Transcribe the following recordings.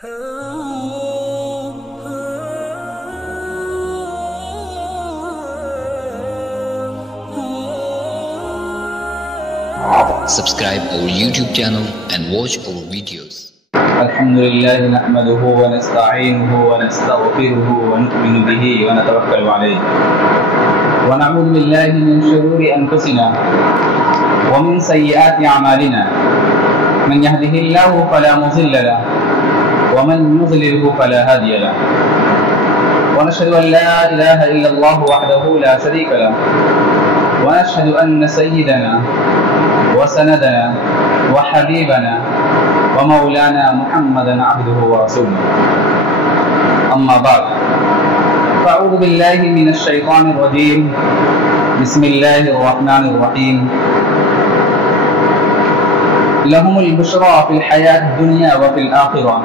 Subscribe our YouTube channel and watch our videos. الحمد لله نحمده ونستعينه ونستغفره ونؤمن به ونتوكل عليه ونعوذ بالله من شرور أنفسنا ومن سيئات أعمالنا من يهده الله فلا مضل له ومن يضلله فلا هادي له ونشهد أن لا إله إلا الله وحده لا شريك له ونشهد أن سيدنا وسندنا وحبيبنا ومولانا محمدا عبده ورسوله أما بعد فأعوذ بالله من الشيطان الرجيم بسم الله الرحمن الرحيم لهم البشرى في الحياة الدنيا وفي الآخرة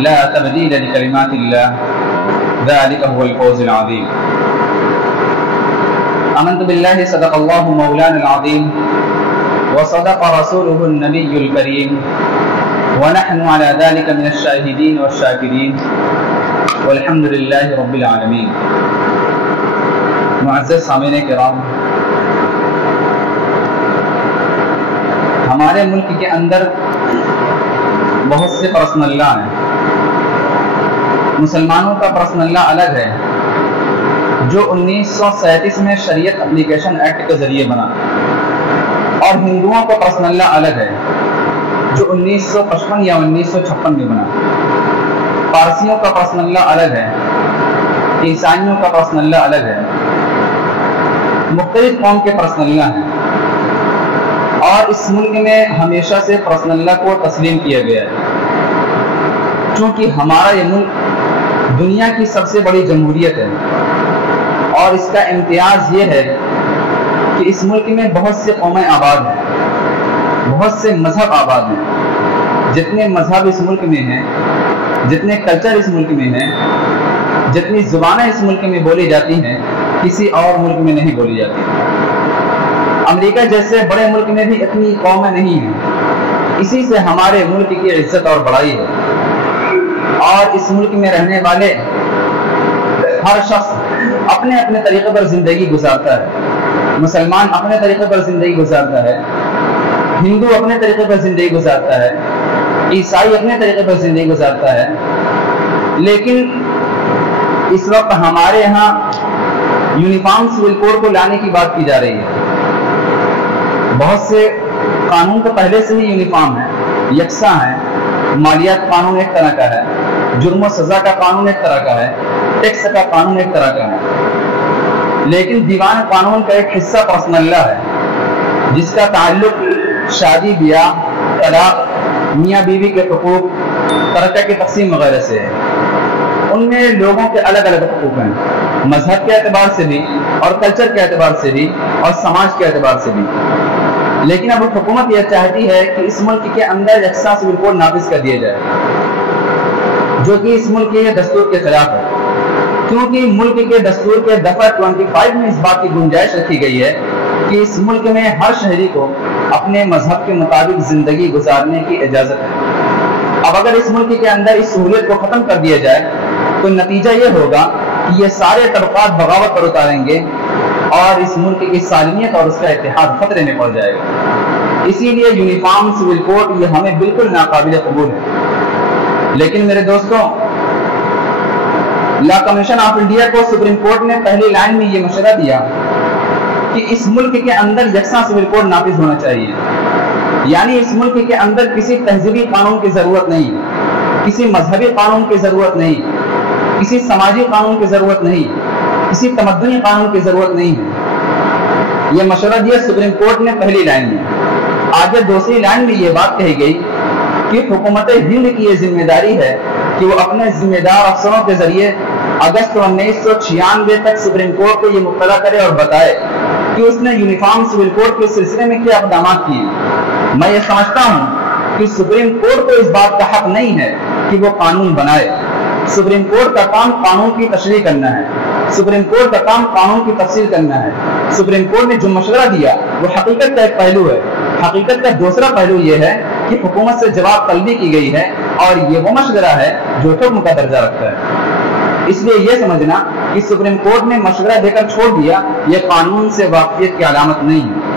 لا تبديل لكلمات الله ذلك هو الفوز العظيم آمنت بالله صدق الله مولانا العظيم وصدق رسوله النبي الكريم ونحن على ذلك من الشاهدين والشاكرين والحمد لله رب العالمين. معزز سامعین کرام، ہمارے ملک کے اندر بہت سے پرسنل اللہ ہیں. مسلمانوں کا پرسنل اللہ الگ ہے جو 1937 میں شریعت اپلیکیشن ایکٹ کے ذریعے بنا، اور ہندوؤں کا پرسنل اللہ الگ ہے جو 1955 یا 1956 میں بنا. پارسیوں کا پرسنل اللہ الگ ہے، عیسائیوں کا پرسنل اللہ الگ ہے. مختلف قوم کے پرسنل اللہ ہیں، اور اس ملک میں ہمیشہ سے پرسنل اللہ کو تسلیم کیا گیا ہے. چونکہ ہمارا یہ ملک دنیا کی سب سے بڑی جمہوریت ہے، اور اس کا امتیاز یہ ہے کہ اس ملک میں بہت سے قومیں آباد ہیں، بہت سے مذہب آباد ہیں. جتنے مذہب اس ملک میں ہیں، جتنے کلچر اس ملک میں ہیں، جتنی زبانیں اس ملک میں بولی جاتی ہیں، کسی اور ملک میں نہیں بولی جاتی. امریکہ جیسے بڑے ملک میں بھی اتنی قومیں نہیں ہیں. اسی سے ہمارے ملک کی عزت اور بڑائی ہے. اور اس ملک میں رہنے والے ہر شخص اپنے اپنے طریقے پر زندگی گزارتا ہے. مسلمان اپنے طریقے پر زندگی گزارتا ہے، ہندو اپنے طریقے پر زندگی گزارتا ہے، عیسائی اپنے طریقے پر زندگی گزارتا ہے. لیکن اس وقت ہمارے یہاں یونیفارم سول کوڈ کو لانے کی بات کی جا رہی ہے. بہت سے قانون تو پہلے سے ہی یونیفارم ہیں، یکساں ہیں. مالیات قانون ایک طرح کا ہے، جرم و سزا کا قانون ایک طرح کا ہے، ٹیکس کا قانون ایک طرح کا ہے. لیکن دیوان قانون کا ایک حصہ پرسنل اللہ ہے، جس کا تعلق شادی بیاہ، طلاق، میاں بیوی کے حقوق، ترکہ کی تقسیم وغیرہ سے ہے. ان میں لوگوں کے الگ الگ حقوق ہیں، مذہب کے اعتبار سے بھی، اور کلچر کے اعتبار سے بھی، اور سماج کے اعتبار سے بھی. لیکن اب حکومت یہ چاہتی ہے کہ اس ملک کے اندر یکساں سول کوڈ نافذ کر دیا جائے، جو کہ اس ملک کے دستور کے خلاف ہے. کیونکہ ملک کے دستور کے دفعہ 25 میں اس بات کی گنجائش رکھی گئی ہے کہ اس ملک میں ہر شہری کو اپنے مذہب کے مطابق زندگی گزارنے کی اجازت ہے. اب اگر اس ملک کے اندر اس سہولت کو ختم کر دیا جائے تو نتیجہ یہ ہوگا کہ یہ سارے طبقات بغاوت پر اتاریں گے، اور اس ملک کی سالمیت اور اس کا اتحاد خطرے میں پڑ جائے گا. اسی لیے یونیفارم سول کوڈ یہ ہمیں بالکل ناقابل قبول ہے. لیکن میرے دوستوں، لا کمیشن آف انڈیا کو سپریم کورٹ نے پہلی لائن میں یہ مشورہ دیا کہ اس ملک کے اندر یکساں سول کوڈ نافذ ہونا چاہیے. یعنی اس ملک کے اندر کسی تہذیبی قانون کی ضرورت نہیں، کسی مذہبی قانون کی ضرورت نہیں، کسی سماجی قانون کی ضرورت نہیں، کسی تمدنی قانون کی ضرورت نہیں ہے. یہ مشورہ دیا سپریم کورٹ نے پہلی لائن میں. آگے دوسری لائن میں یہ بات کہی گئی کہ حکومت ہند کی یہ ذمہ داری ہے کہ وہ اپنے ذمہ دار افسروں کے ذریعے اگست 1996 تک سپریم کورٹ کو یہ مطلع کرے اور بتائے کہ اس نے یونیفارم سول کوڈ کے سلسلے میں کیا اقدامات کیے. میں یہ سمجھتا ہوں کہ سپریم کورٹ کو اس بات کا حق نہیں ہے کہ وہ قانون بنائے. سپریم کورٹ کا کام قانون کی تشریح کرنا ہے، سپریم کورٹ کا کام قانون کی تفصیل کرنا ہے. سپریم کورٹ نے جو مشورہ دیا وہ حقیقت کا ایک پہلو ہے. حقیقت کا دوسرا پہلو یہ ہے کہ حکومت سے جواب طلبی کی گئی ہے اور یہ وہ مشورہ ہے جو حکم کا درجہ رکھتا ہے۔ اس لیے یہ سمجھنا کہ سپریم کورٹ نے مشورہ دے کر چھوڑ دیا یہ قانون سے واقفیت کی علامت نہیں ہے۔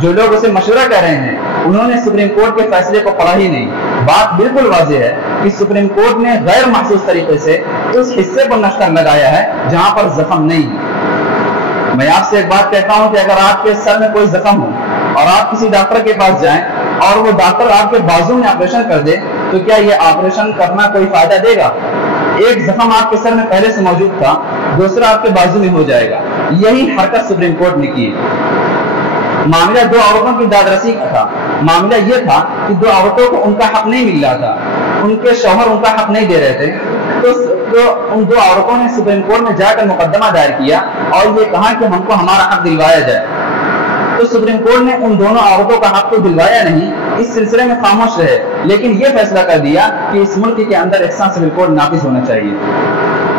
جو لوگ اسے مشورہ کہہ رہے ہیں انہوں نے سپریم کورٹ کے فیصلے کو پڑھا ہی نہیں۔ بات بالکل واضح ہے کہ سپریم کورٹ نے غیر محسوس طریقے سے اس حصے پر نشتر لگایا ہے جہاں پر زخم نہیں ہے۔ میں آپ سے ایک بات کہتا ہوں کہ اگر آپ کے سر میں کوئی زخم ہو اور آپ کسی ڈاکٹر کے پاس جائیں اور وہ ڈاکٹر آپ کے بازو میں آپریشن کر دے تو کیا یہ آپریشن کرنا کوئی فائدہ دے گا؟ ایک زخم آپ کے سر میں پہلے سے موجود تھا، دوسرا آپ کے بازو میں ہو جائے گا۔ یہی حرکت سپریم کورٹ نے کی۔ معاملہ دو عورتوں کی داد رسی کا تھا۔ معاملہ یہ تھا کہ دو عورتوں کو ان کا حق نہیں مل رہا تھا، ان کے شوہر ان کا حق نہیں دے رہے تھے، تو ان دو عورتوں نے سپریم کورٹ میں جا کر مقدمہ دائر کیا اور یہ کہا کہ ہم کو ہمارا حق دلوایا جائے۔ تو سپریم کورٹ نے ان دونوں عورتوں کا حق تو دلوایا نہیں، اس سلسلے میں خاموش رہے، لیکن یہ فیصلہ کر دیا کہ اس ملک کے اندر یکساں سول کوڈ نافذ ہونا چاہیے۔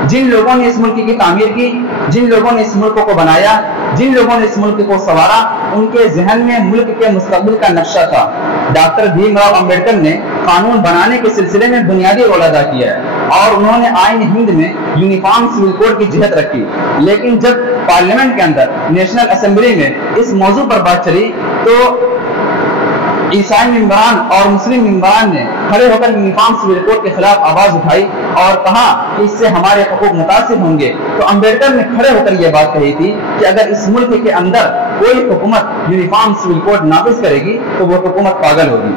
جن لوگوں نے اس ملک کی تعمیر کی، جن لوگوں نے اس ملک کو بنایا، جن لوگوں نے اس ملک کو سنوارا، ان کے ذہن میں ملک کے مستقبل کا نقشہ تھا۔ ڈاکٹر بھیم راؤ امبیڈکر نے قانون بنانے کے سلسلے میں بنیادی رول ادا کیا ہے اور انہوں نے آئین ہند میں یونیفارم سول کوڈ کی جہت رکھی، لیکن جب پارلیمنٹ کے اندر نیشنل اسمبلی میں اس موضوع پر بات چلی تو عیسائی ممبران اور مسلم ممبران نے کھڑے ہو کر یونیفارم سول کوڈ کے خلاف آواز اٹھائی اور کہا کہ اس سے ہمارے حقوق متاثر ہوں گے۔ تو امبیڈکر نے کھڑے ہو کر یہ بات کہی تھی کہ اگر اس ملک کے اندر کوئی حکومت یونیفارم سول کوڈ نافذ کرے گی تو وہ حکومت پاگل ہوگی۔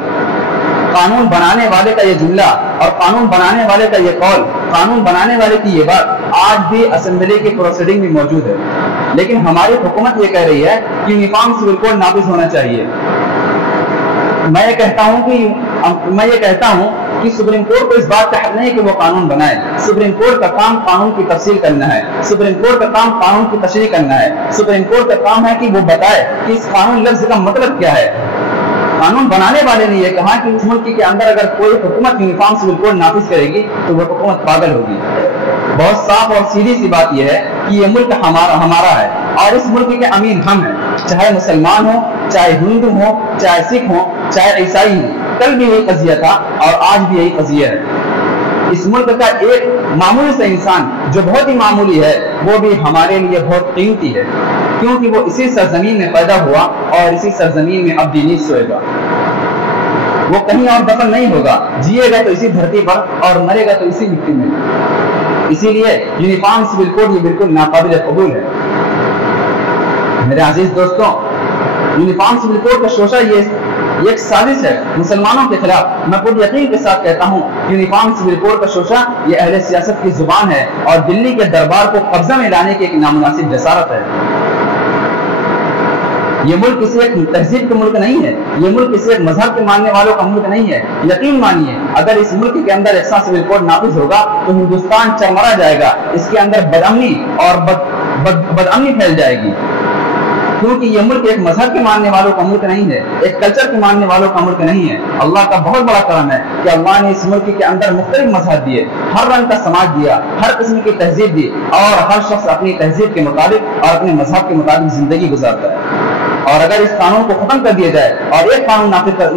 قانون بنانے والے کا یہ جملہ اور قانون بنانے والے کا یہ قول، قانون بنانے والے کی یہ بات آج بھی اسمبلی کی پروسیڈنگ میں موجود ہے، لیکن ہماری حکومت یہ کہہ رہی ہے کہ یونیفارم سول کوڈ نافذ ہونا چاہیے۔ میں یہ کہتا ہوں کہ سپریم کورٹ کو اس بات کا حق نہیں کہ وہ قانون بنائے۔ سپریم کورٹ کا کام قانون کی تفصیل کرنا ہے، سپریم کورٹ کا کام قانون کی تشریح کرنا ہے، سپریم کورٹ کا کام ہے کہ وہ بتائے کہ اس قانون لفظ کا مطلب کیا ہے۔ قانون بنانے والے نے یہ کہا کہ اس ملک کے اندر اگر کوئی حکومت یونیفارم سول کوڈ نافذ کرے گی تو وہ حکومت پاگل ہوگی۔ بہت صاف اور سیدھی سی بات یہ ہے کہ یہ ملک ہمارا ہے اور اس ملک کے امین ہم ہیں، چاہے مسلمان ہوں، چاہے ہندو ہوں، چاہے سکھ ہوں، چاہے عیسائی ہوں۔ کل بھی یہی قضیہ تھا اور آج بھی یہی قضیہ ہے۔ اس ملک کا ایک معمولی سے انسان جو بہت ہی معمولی ہے وہ بھی ہمارے لیے بہت قیمتی ہے، کیونکہ وہ اسی سرزمین میں پیدا ہوا اور اسی سرزمین میں اب بھی نہیں سوئے گا۔ وہ کہیں اور دفن نہیں ہوگا، جیے گا تو اسی دھرتی پر اور مرے گا تو اسی مٹی میں۔ اسی لیے یونیفارم سول کوڈ یہ بالکل ناقابل قبول ہے۔ میرے عزیز دوستوں، یونیفارم سول کوڈ کا شوشہ یہ ایک سازش ہے مسلمانوں کے خلاف۔ میں پورے یقین کے ساتھ کہتا ہوں یونیفارم سول کوڈ کا شوشہ یہ اہل سیاست کی زبان ہے اور دلی کے دربار کو قبضہ میں لانے کی ایک نامناسب جسارت ہے۔ یہ ملک کسی ایک تہذیب کا ملک نہیں ہے، یہ ملک کسی ایک مذہب کے ماننے والوں کا ملک نہیں ہے۔ یقین مانیے اگر اس ملک کے اندر یکساں سول کوڈ نافذ ہوگا تو ہندوستان چرمرا جائے گا، اس کے اندر بدامنی اور بدامنی پھیل جائے گی، کیونکہ یہ ملک ایک مذہب کے ماننے والوں کا ملک نہیں ہے، ایک کلچر کے ماننے والوں کا ملک نہیں ہے۔ اللہ کا بہت بڑا کرم ہے کہ اللہ نے اس ملک کے اندر مختلف مذہب دیے، ہر رنگ کا سماج دیا، ہر قسم کی تہذیب دی اور ہر شخص اپنی تہذیب کے مطابق اور اپنے مذہب کے مطابق زندگی گزارتا ہے۔ اور اگر اس قانون کو ختم کر دیا جائے اور ایک قانون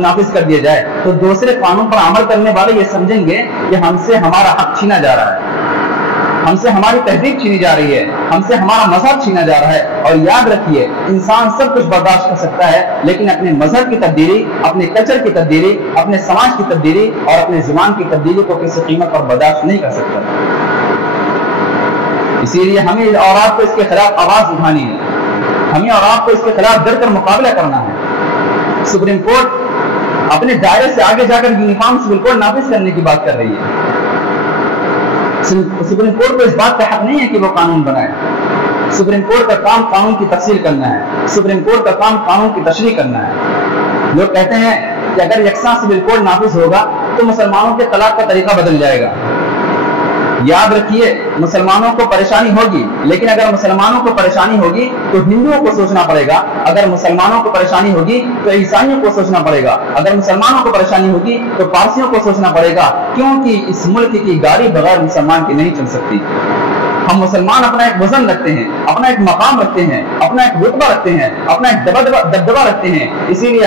نافذ کر دیا جائے تو دوسرے قانون پر عمل کرنے والے یہ سمجھیں گے کہ ہم سے ہمارا حق چھینا جا رہا ہے، ہم سے ہماری تہذیب چھینی جا رہی ہے، ہم سے ہمارا مذہب چھینا جا رہا ہے۔ اور یاد رکھیے انسان سب کچھ برداشت کر سکتا ہے لیکن اپنے مذہب کی تبدیلی، اپنے کلچر کی تبدیلی، اپنے سماج کی تبدیلی اور اپنے زبان کی تبدیلی کو کسی قیمت پر برداشت نہیں کر سکتا۔ اسی لیے ہمیں اور آپ کو اس کے خلاف آواز اٹھانی ہے، ہمیں اور آپ کو اس کے خلاف ڈر کر مقابلہ کرنا ہے۔ سپریم کورٹ اپنے دائرے سے آگے جا کر یونیفارم سول کوڈ نافذ کرنے کی بات کر رہی ہے۔ سپریم کورٹ کو اس بات کا حق نہیں ہے کہ وہ قانون بنائے۔ سپریم کورٹ کا کام قانون کی تفصیل کرنا ہے، سپریم کورٹ کا کام قانون کی تشریح کرنا ہے۔ لوگ کہتے ہیں کہ اگر یکساں سپریم کورٹ نافذ ہوگا تو مسلمانوں کے طلاق کا طریقہ بدل جائے گا۔ یاد رکھیے مسلمانوں کو پریشانی ہوگی، لیکن اگر مسلمانوں کو پریشانی ہوگی تو ہندوؤں کو سوچنا پڑے گا، اگر مسلمانوں کو پریشانی ہوگی تو عیسائیوں کو سوچنا پڑے گا، اگر مسلمانوں کو پریشانی ہوگی تو پارسیوں کو سوچنا پڑے گا، کیونکہ اس ملک کی گاڑی بغیر مسلمان کی نہیں چل سکتی۔ ہم مسلمان اپنا ایک وزن رکھتے ہیں، اپنا ایک مقام رکھتے ہیں، اپنا ایک رتبہ رکھتے ہیں، اپنا ایک دبدبہ رکھتے ہیں، اسی لیے